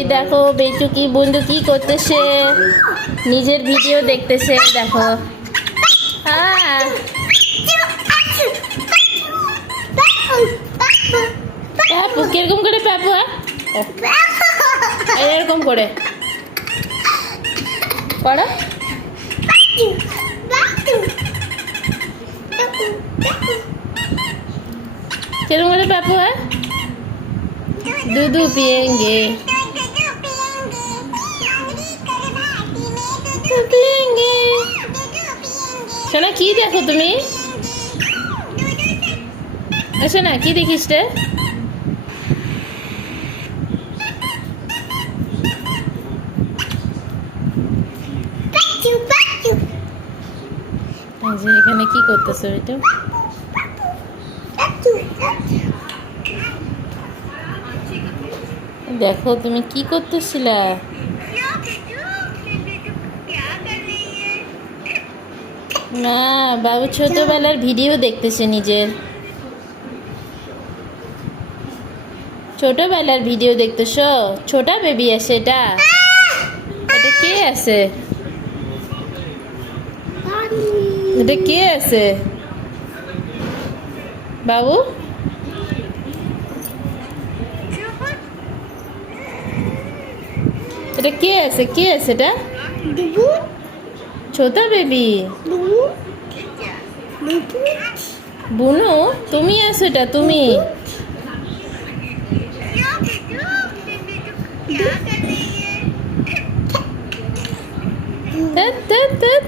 এই দেখো বেচু কি বন্ধু কি করতেছে, নিজের ভিডিও দেখতেছে। দেখো পাপু কিরকম করে পাপু এরকম করে করো। কিরকম করে পাপু दूधू पियेंगे पियेंगे। সোনা কি দেখো তুমি? সোনা কি দেখিস রে? এখানে কি করতেছো এটা? দেখো তুমি কি করতেছিলা? না বাবু ছোটবেলার ভিডিও দেখতেছে, নিজের ছোটবেলার ভিডিও দেখতেছ। ছোটা বেবি আছে এটা? এটা কে আছে? এটা কে আছে বাবু? এটা কে আছে? কে আছে এটা? ছোটা বেবি বুনু? তুমি আছো এটা? তুমি ধ্যাৎ ধ্যাৎ ধ্যাৎ।